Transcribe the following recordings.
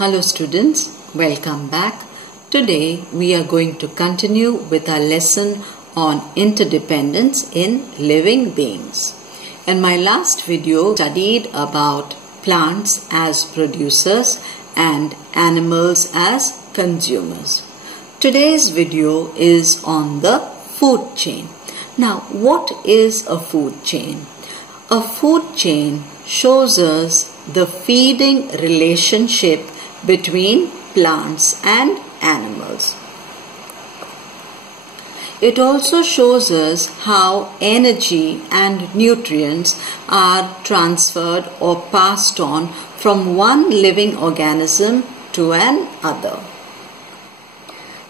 Hello students, welcome back. Today we are going to continue with our lesson on interdependence in living beings. In my last video, studied about plants as producers and animals as consumers. Today's video is on the food chain. Now, what is a food chain? A food chain shows us the feeding relationship between plants and animals. It also shows us how energy and nutrients are transferred or passed on from one living organism to another.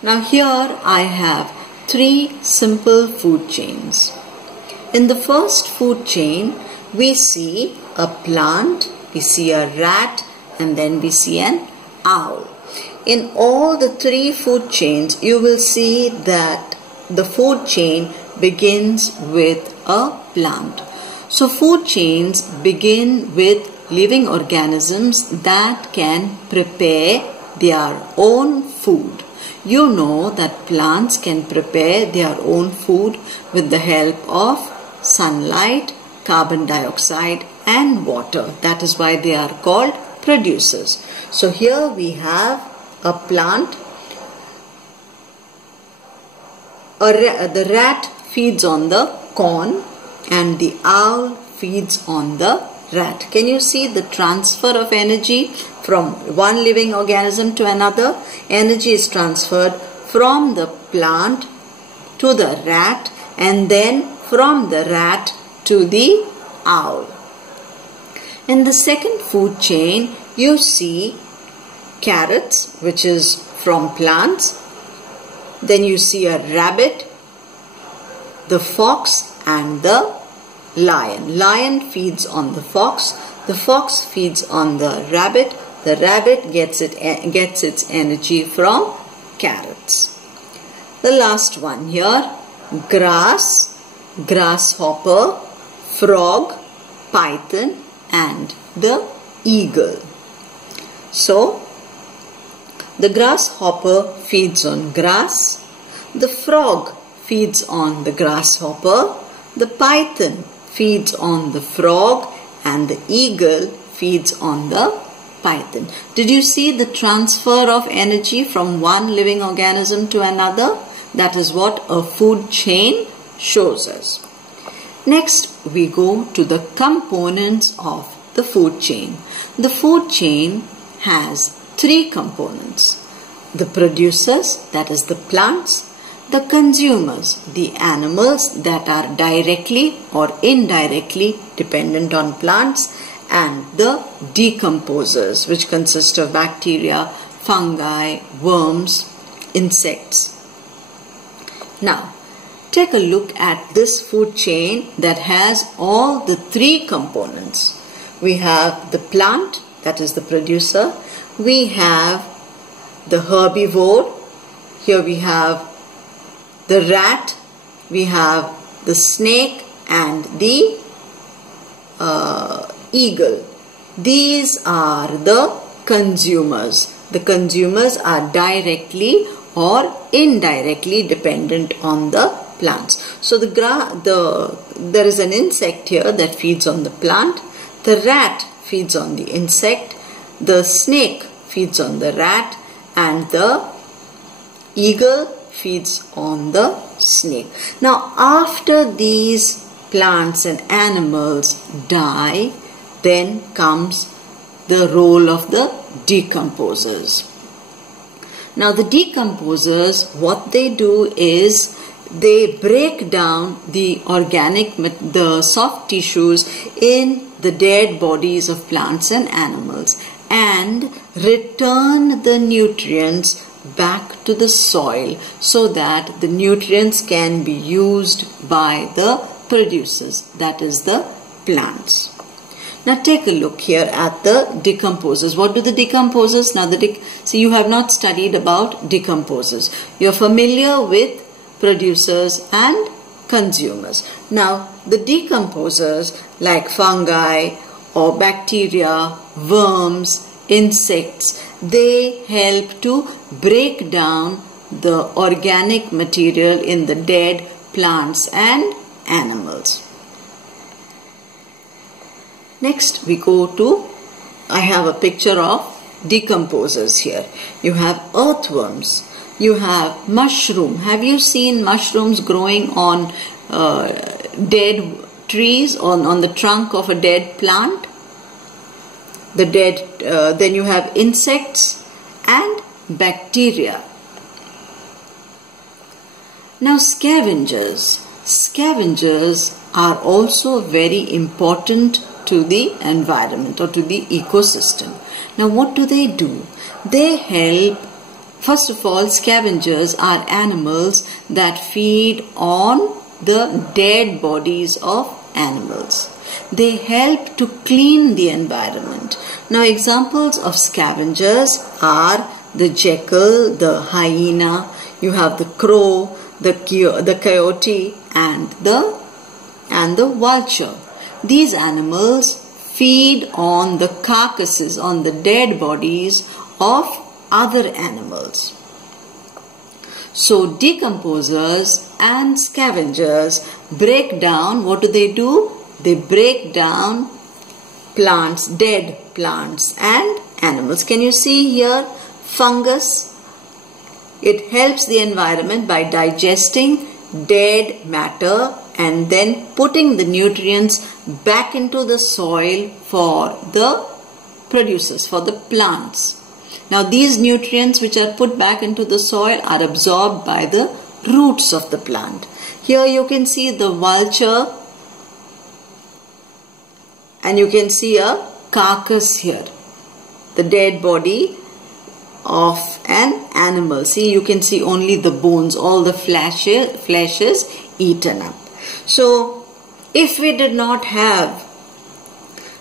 Now here I have three simple food chains. In the first food chain, we see a plant, we see a rat, and then we see an owl. In all the three food chains, you will see that the food chain begins with a plant. So food chains begin with living organisms that can prepare their own food. You know that plants can prepare their own food with the help of sunlight, carbon dioxide and water. That is why they are called producers. So here we have a plant. The rat feeds on the corn and the owl feeds on the rat. Can you see the transfer of energy from one living organism to another? Energy is transferred from the plant to the rat and then from the rat to the owl. In the second food chain, you see carrots, which is from plants. Then you see a rabbit, the fox and the lion. Lion feeds on the fox feeds on the rabbit gets its energy from carrots. The last one here, grass, grasshopper, frog, python and the eagle. So, the grasshopper feeds on grass, the frog feeds on the grasshopper, the python feeds on the frog and the eagle feeds on the python. Did you see the transfer of energy from one living organism to another? That is what a food chain shows us. Next, we go to the components of the food chain. The food chain has three components. The producers, that is the plants, the consumers, the animals that are directly or indirectly dependent on plants, and the decomposers, which consist of bacteria, fungi, worms, insects. Now, take a look at this food chain that has all the three components. We have the plant, that is the producer. We have the herbivore. Here we have the rat. We have the snake and the eagle. These are the consumers. The consumers are directly or indirectly dependent on the plants. So there is an insect here that feeds on the plant. The rat feeds on the insect. The snake feeds on the rat and the eagle feeds on the snake. Now, after these plants and animals die, then comes the role of the decomposers. Now, the decomposers, what they do is they break down the the soft tissues in the dead bodies of plants and animals and return the nutrients back to the soil so that the nutrients can be used by the producers, that is the plants. Now take a look here at the decomposers. What do the decomposers? Now so you have not studied about decomposers. You are familiar with producers and consumers. Now the decomposers like fungi or bacteria, worms, insects they help to break down the organic material in the dead plants and animals. Next we go to, I have a picture of decomposers here. You have earthworms, you have mushroom. Have you seen mushrooms growing on dead trees, on the trunk of a dead plant? Then you have insects and bacteria. Now scavengers. Scavengers are also very important to the environment or to the ecosystem. Now what do? They help. First of all, scavengers are animals that feed on the dead bodies of animals. They help to clean the environment. Now examples of scavengers are the jackal, the hyena, you have the crow, the coyote and the vulture. These animals feed on the carcasses, on the dead bodies of other animals. So decomposers and scavengers break down, what do? They break down plants, dead plants and animals. Can you see here fungus? It helps the environment by digesting dead matter and then putting the nutrients back into the soil for the producers, for the plants. Now these nutrients which are put back into the soil are absorbed by the roots of the plant. Here you can see the vulture and you can see a carcass here, the dead body of an animal. See, you can see only the bones, all the flesh is eaten up. So if we did not have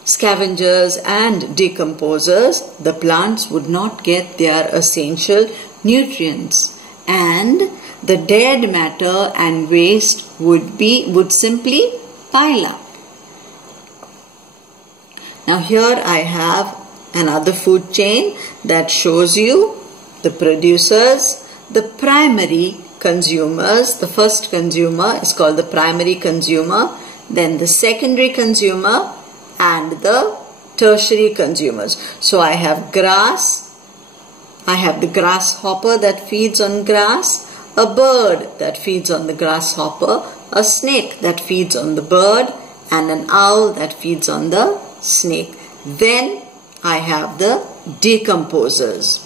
scavengers and decomposers, the plants would not get their essential nutrients and the dead matter and waste would simply pile up. Now here I have another food chain that shows you the producers, the primary consumers. The first consumer is called the primary consumer, then the secondary consumer and the tertiary consumers. So I have grass, I have the grasshopper that feeds on grass, a bird that feeds on the grasshopper, a snake that feeds on the bird and an owl that feeds on the snake. Then I have the decomposers.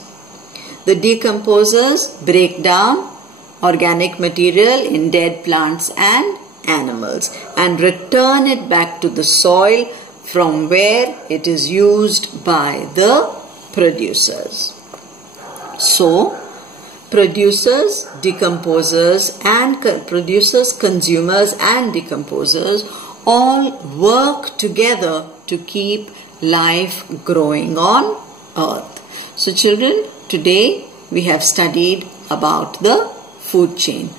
The decomposers break down organic material in dead plants and animals and return it back to the soil from where it is used by the producers. So, producers, decomposers and consumers and decomposers all work together to keep life growing on earth. So children, today we have studied about the food chain.